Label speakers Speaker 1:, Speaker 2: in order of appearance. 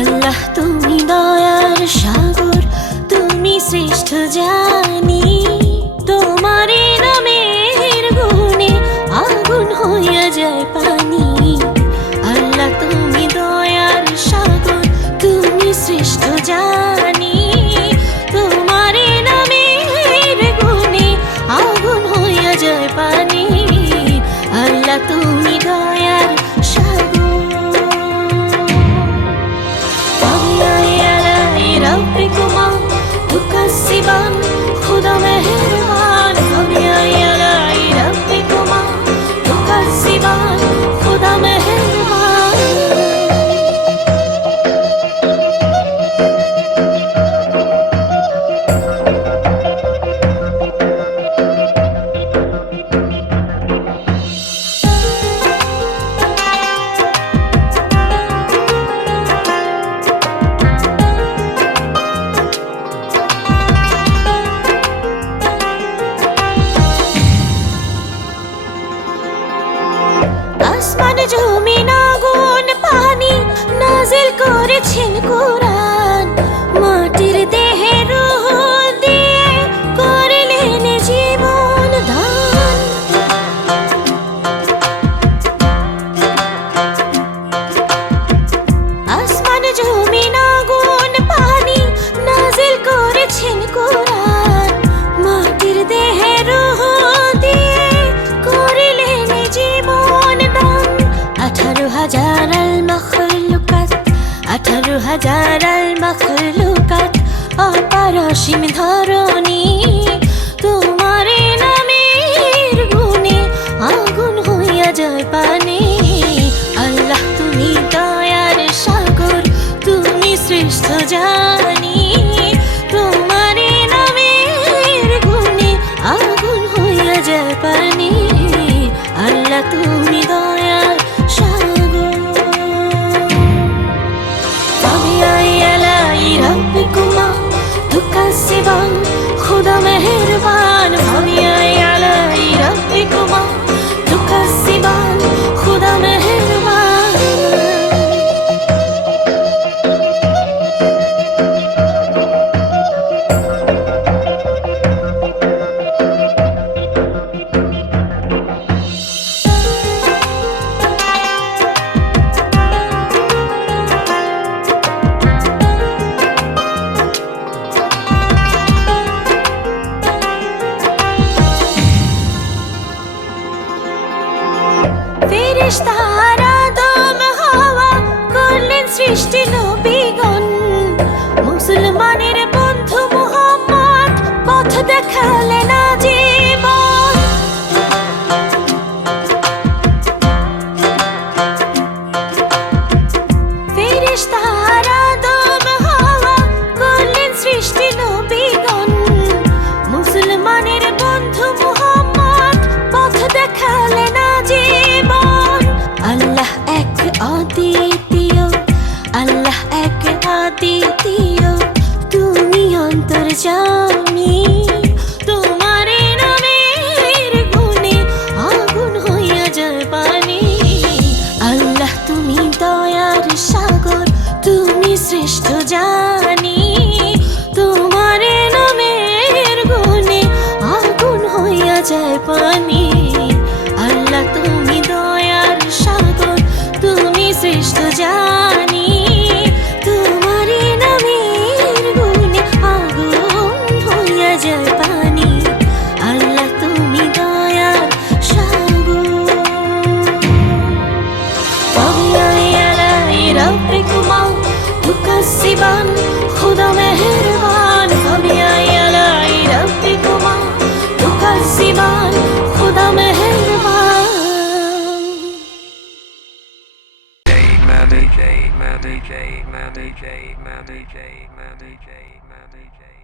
Speaker 1: আল্লাহ তুমি দয়ার তুমি শ্রেষ্ঠ জানি, তোমার নামের গুণে আগুন হইয়া যায় পানি। আল্লাহ, তুমি দয়ার সাগর, তুমি শ্রেষ্ঠ জানি, তোমার নামের গুণে আগুন হইয়া যায় পানি। আল্লাহ, তুমি আসমান জমিন আগুন পানি নাজিল করেছেন কোরআন। আঠারো হাজার আল মখলুকাত অপারসীম ধরণী। তোমার ফেরেশতারা দম হওয়া করলেন সৃষ্টি এক আদিতীয় তুমি অন্তর্জামী তোমার নামের আল্লাহ তুমি দয়ার সাগর তুমি শ্রেষ্ঠ জানি
Speaker 2: manage, manage, manage, manage, manage, manage, manage.